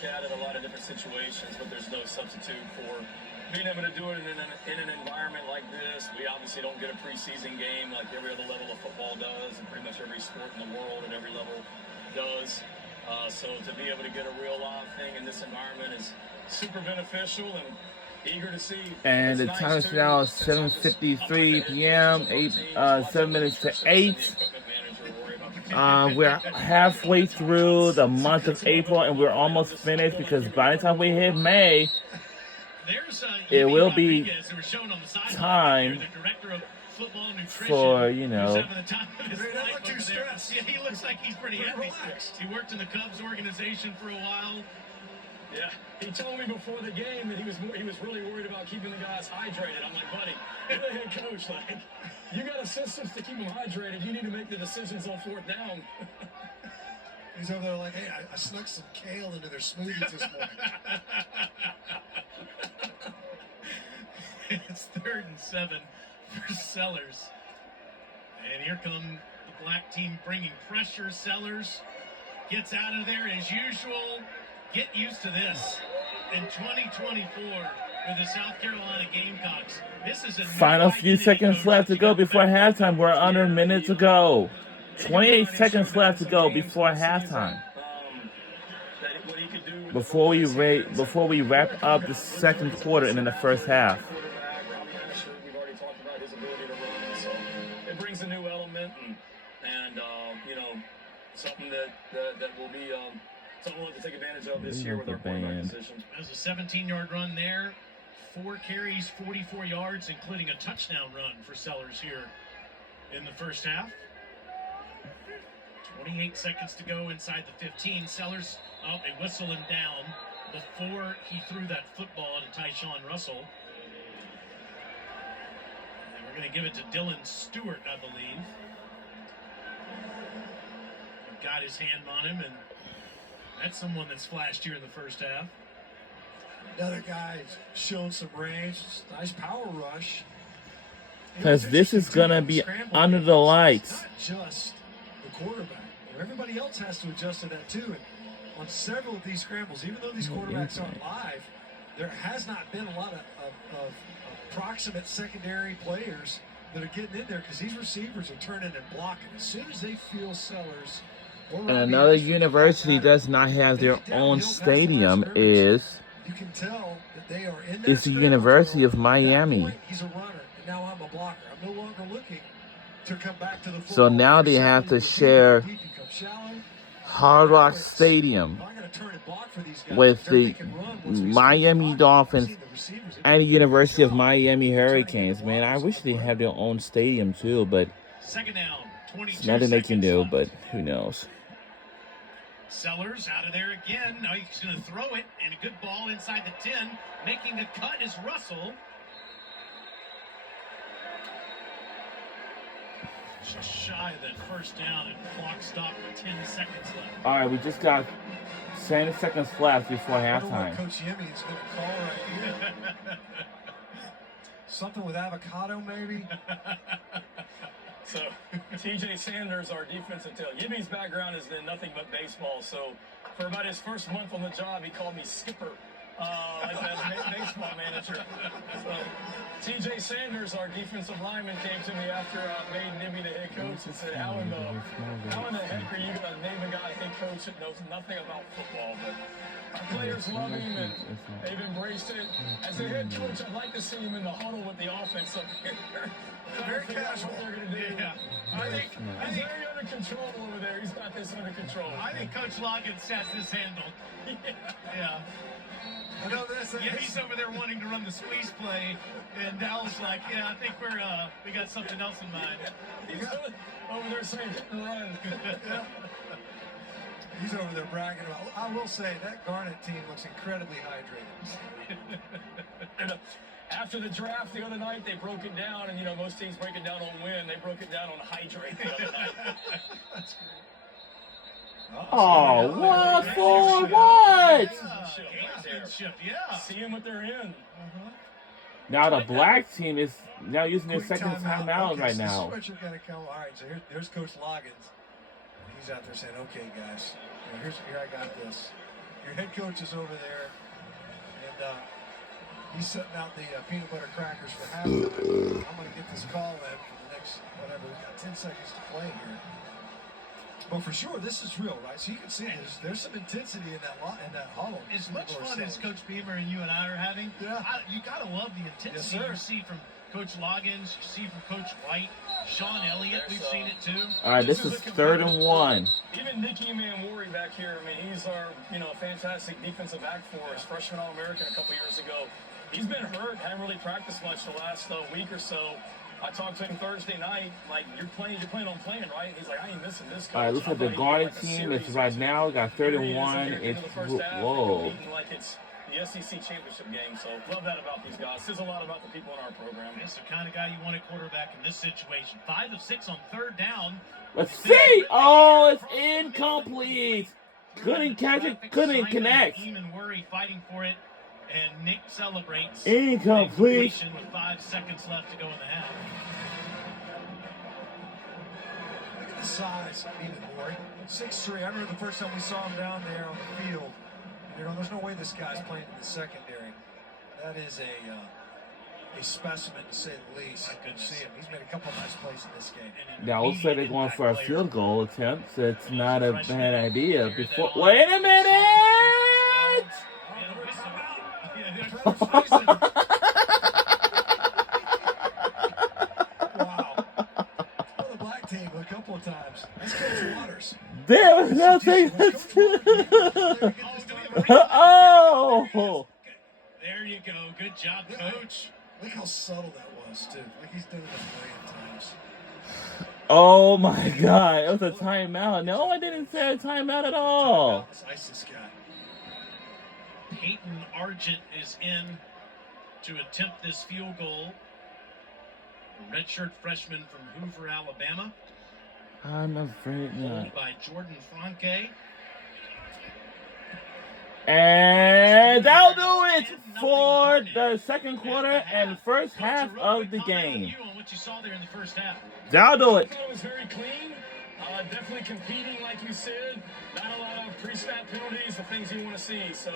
Wildcat in a lot of different situations, but there's no substitute for being able to do it in an environment like this. We obviously don't get a preseason game like every other level of football does, and pretty much every sport in the world at every level does. So to be able to get a real live thing in this environment is super beneficial, and eager to see. And the time is now 7:53 p.m. 7 minutes to 8. We're halfway through the month of April, and we're almost finished because by the time we hit May, it will be time for, Yeah, he looks like he's pretty happy. He worked in the Cubs organization for a while. Yeah, he told me before the game that he was really worried about keeping the guys hydrated. I'm like, buddy, you're the head coach. Like, you got assistants to keep them hydrated. You need to make the decisions on fourth down. He's over there like, hey, I snuck some kale into their smoothies this morning. It's 3rd and 7 for Sellers. And here come the black team bringing pressure. Sellers gets out of there as usual. Get used to this. In 2024, with the South Carolina Gamecocks, this is a final few seconds left to go before halftime. We're under a minute to go. 28 seconds left to go before halftime. Before we wrap up the second quarter and then the first half. We've already talked about his ability to run, so it brings a new element and something that will be something we'll have to take advantage of this year with our quarterback position. There's a 17-yard run there, 4 carries, 44 yards, including a touchdown run for Sellers here in the first half. 28 seconds to go inside the 15. Sellers, they whistle him down before he threw that football to Tyshawn Russell. And we're going to give it to Dylan Stewart, I believe. Got his hand on him, and that's someone that's flashed here in the first half. Another guy showing some range. Nice power rush. Because this is going to be under the lights. It's not just the quarterback. Everybody else has to adjust to that too. And on several of these scrambles, even though these quarterbacks aren't live, there has not been a lot of proximate secondary players that are getting in there because these receivers are turning and blocking. As soon as they feel Sellers. And another university does not have their own stadium is the University of Miami. He's a runner, and now I'm a blocker. I'm no longer looking to come back to the football. So now they have to share Hard Rock Stadium with the Miami Dolphins and the University of Miami Hurricanes. Man, I wish they had their own stadium too, but second down, 22 nothing they can do, left. but who knows. Sellers out of there again. Now he's going to throw it, and a good ball inside the 10. Making the cut is Russell. Just shy of that first down, and clock stopped with 10 seconds left. All right, we just got 10 seconds left before halftime. Coach Yemi is going to call right here. Something with avocado, maybe? So, TJ Sanders, our defensive tail. Yimi's background is in nothing but baseball. So, for about his first month on the job, he called me Skipper, as baseball manager. So, TJ Sanders, our defensive lineman, came to me after I made Nibby the head coach and said, "How in the heck are you going to name a guy head coach that knows nothing about football?" But our players love him, and they've embraced it. As a head coach, I'd like to see him in the huddle with the offense up here. Very casual. What they're going to do. Yeah. He's very under control over there. He's got this under control. I think Coach Loggins has this handled. Yeah. I know this. Yeah, he's over there wanting to run the squeeze play, and Dallas like, yeah, I think we got something else in mind. He's over there saying hit and run. He's over there bragging about. I will say that Garnet team looks incredibly hydrated. And, after the draft the other night, they broke it down, and most teams break it down on win. They broke it down on hydrate the other night. That's great. Oh, what for what? Gamesmanship, yeah. See them what they're in. Now the black team is now using their Quick second timeout Okay, right so now. This is what you're going to come. All right, so here's Coach Loggins. He's out there saying, "Okay, guys, here I got this. Your head coach is over there, and he's setting out the peanut butter crackers for halftime. I'm going to get this call in for the next, whatever, we've got 10 seconds to play here. But for sure, this is real, right? So you can see there's some intensity in that huddle. As much fun as Coach Beamer and you and I are having, Yeah. you got to love the intensity Yes, sir. you see from Coach Loggins, you see from Coach White, Sean Elliott, we've seen it too. All right, this is 3rd and 1. Even Nicky Manwari back here, I mean, he's our, fantastic defensive back for us, freshman All-American a couple years ago. He's been hurt, haven't really practiced much the last week or so. I talked to him Thursday night, like, you're planning on playing, right? He's like, I ain't missing this, coach. All right, looks like the Garnet team is right now. We got 3rd and 1. It's whoa. Like it's the SEC championship game, so love that about these guys. Says a lot about the people in our program. It's the kind of guy you want a quarterback in this situation. 5 of 6 on 3rd down. Let's see. Oh, it's incomplete. Couldn't catch it. Couldn't connect. Eamon Worry fighting for it, and Nick celebrates. Incomplete. With 5 seconds left to go in the half. Look at the size of Eamon Worry. 6'3". I remember the first time we saw him down there on the field. There's no way this guy's playing in the secondary. That is a specimen, to say the least. My goodness. See him. He's made a couple of nice plays in this game. Now, looks like they're going for a field goal attempt. So it's not a bad idea. Before, that wait a minute! Wow. Well, the black team a couple of times. That's Coach Waters. There was nothing. Oh! There you go. Good job, Coach. Look how subtle that was, too. Like he's done it a million times. Oh my God! It was a timeout. No, I didn't say a timeout at all. Let's ice this guy. Peyton Argent is in to attempt this field goal. A redshirt freshman from Hoover, Alabama. I'm afraid not. Followed by Jordan Franke. And that'll do it for the second quarter and first half of the game. On what you saw there in the first half. That'll do I it. thought it was very clean. Definitely competing, like you said. Not a lot of pre-snap penalties, the things you want to see. So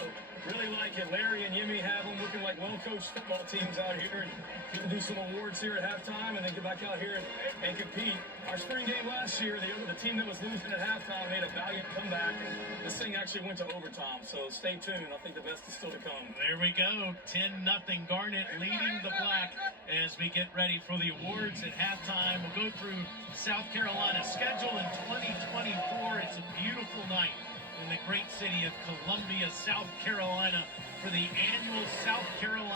really like it. Larry and Yimmy have them looking like well-coached football teams out here. And people do some awards here at halftime and then get back out here and compete. Our spring game last year, the team that was losing at halftime made a valiant comeback. And this thing actually went to overtime. So stay tuned. I think the best is still to come. There we go. 10-0 Garnet leading the Black as we get ready for the awards at halftime. We'll go through South Carolina's schedule in 2024. It's a beautiful night in the great city of Columbia, South Carolina for the annual South Carolina